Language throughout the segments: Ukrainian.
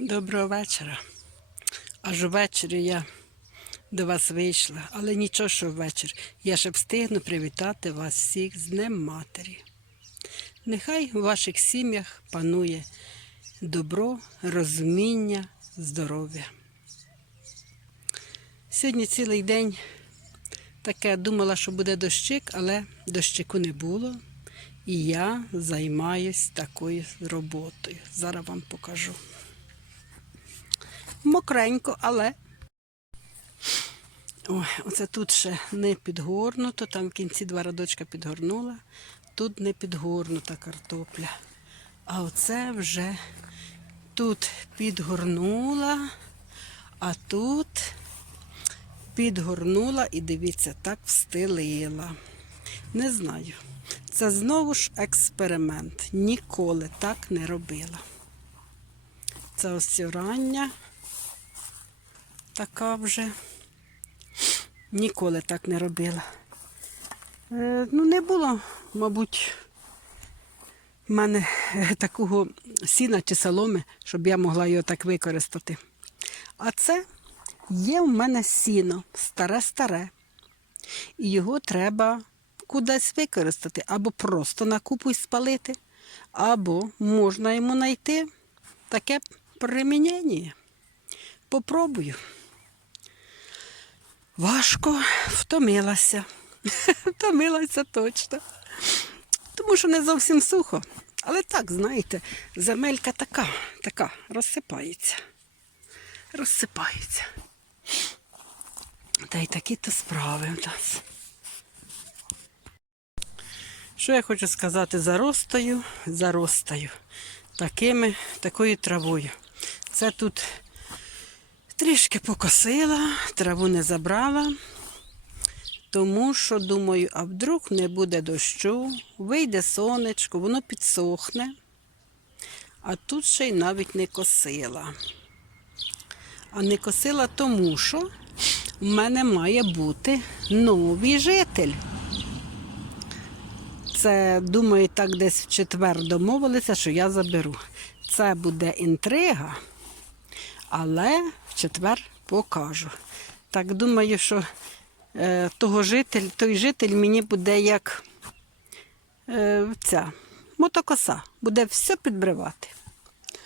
Доброго вечора. Аж ввечері я до вас вийшла, але нічого, що ввечері. Я ще встигну привітати вас всіх з Днем Матері. Нехай у ваших сім'ях панує добро, розуміння, здоров'я. Сьогодні цілий день таке думала, що буде дощик, але дощику не було. І я займаюсь такою роботою. Зараз вам покажу. Мокренько, але. Ой, оце тут ще не підгорнуто, там в кінці два радочка підгорнула, тут не підгорнута картопля. А оце вже тут підгорнула, а тут підгорнула і дивіться, так встелила. Не знаю. Це знову ж експеримент. Ніколи так не робила. Це ось рання така вже. Ніколи так не робила. Е, ну, не було, мабуть, в мене е, такого сіна чи соломи, щоб я могла його так використати. А це є в мене сіно, старе-старе. І його треба кудись використати, або просто на купу спалити, або можна йому знайти таке примінення. Попробую. Важко втомилася. Втомилася точно. Тому що не зовсім сухо. Але так, знаєте, земелька така, така, розсипається. Розсипається. Та й такі-то справи в нас. Що я хочу сказати заростою, заростаю такими, такою травою. Це тут трішки покосила, траву не забрала, тому що, думаю, а вдруг не буде дощу, вийде сонечко, воно підсохне, а тут ще й навіть не косила. А не косила тому, що в мене має бути новий житель. Це, думаю, так десь в четвер домовилися, що я заберу. Це буде інтрига, але четвер покажу. Так думаю, що е, того житель, той житель мені буде як е, ця мотокоса, буде все підбривати.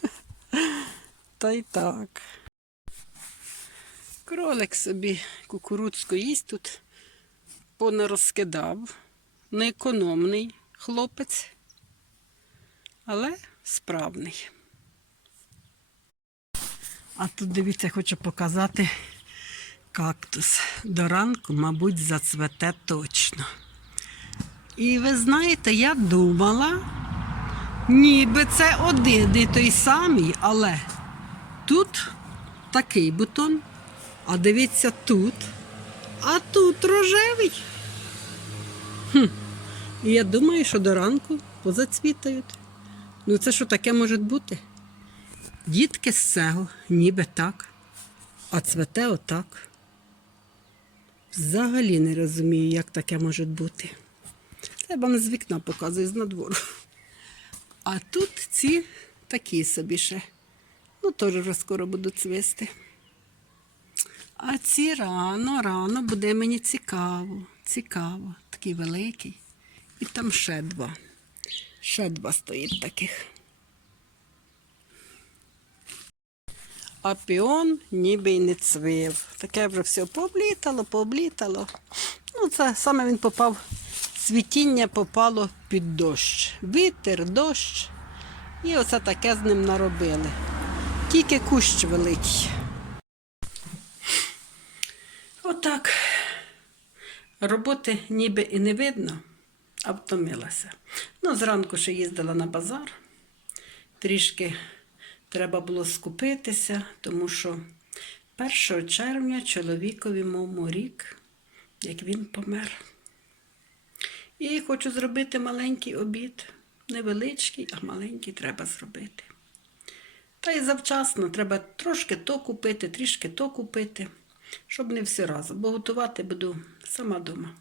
Та й так. Кролик собі кукурудзку їсть тут понарозкидав неекономний хлопець, але справний. А тут, дивіться, хочу показати кактус. До ранку, мабуть, зацвете точно. І ви знаєте, я думала, ніби це один і той самий, але тут такий бутон, а дивіться тут, а тут рожевий. І я думаю, що до ранку позацвітають. Ну це що таке може бути? Дітки з цього, ніби так, а цвете отак. Взагалі не розумію, як таке може бути. Це вам з вікна показую з надвору. А тут ці такі собі ще. Ну, теж скоро будуть цвісти. А ці рано, рано буде мені цікаво. Цікаво. Такий великий. І там ще два. Ще два стоїть таких. А піон ніби й не цвів. Таке вже все пооблітало, пооблітало. Ну, це саме він попав, цвітіння попало під дощ. Вітер, дощ. І оце таке з ним наробили. Тільки кущ великий. Отак. Роботи ніби і не видно, а втомилася. Ну, зранку ще їздила на базар. Трішки треба було скупитися, тому що 1 червня чоловікові мов рік, як він помер. І хочу зробити маленький обід. Невеличкий, а маленький треба зробити. Та й завчасно треба трошки то купити, трішки то купити, щоб не всі разом, бо готувати буду сама вдома.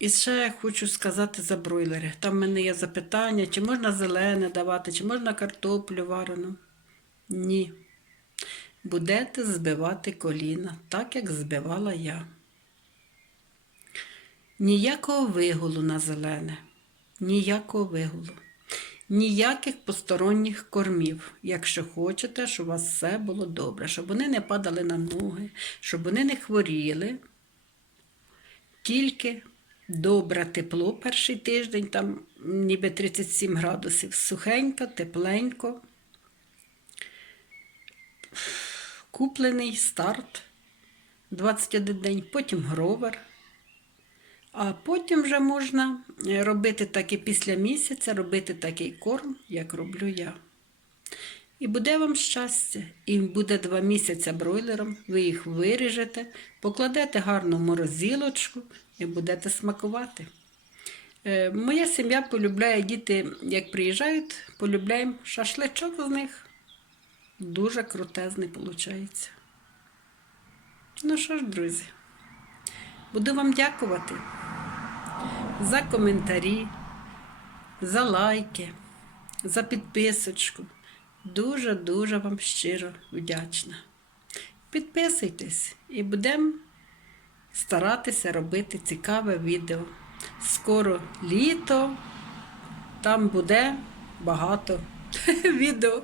І ще хочу сказати за бройлери. Там в мене є запитання, чи можна зелене давати, чи можна картоплю варену. Ні. Будете збивати коліна, так як збивала я. Ніякого вигулу на зелене, ніякого вигулу, ніяких посторонніх кормів, якщо хочете, щоб у вас все було добре, щоб вони не падали на ноги, щоб вони не хворіли. Тільки добре тепло перший тиждень, там ніби 37 градусів, сухенько, тепленько. Куплений старт 21 день, потім гровер. А потім вже можна робити так і після місяця, робити такий корм, як роблю я. І буде вам щастя, і буде два місяці бройлером, ви їх виріжете, покладете гарну морозилочку і будете смакувати. Е, Моя сім'я полюбляє діти, як приїжджають, полюбляємо шашличок з них. Дуже крутезний виходить. Ну що ж, друзі, буду вам дякувати за коментарі, за лайки, за підписочку. Дуже-дуже вам щиро вдячна. Підписуйтесь і будемо старатися робити цікаве відео. Скоро літо, там буде багато відео.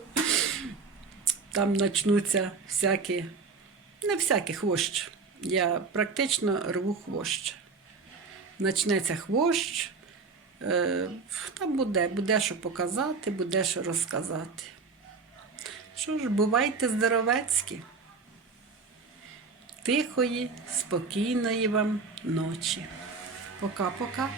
Там почнуться всякі, не всякий хвощ. Я практично рву хвощ. Начнеться хвощ, е, там буде, буде що показати, буде що розказати. Що ж, бувайте здоровецькі. Тихої, спокійної вам ночі. Пока-пока.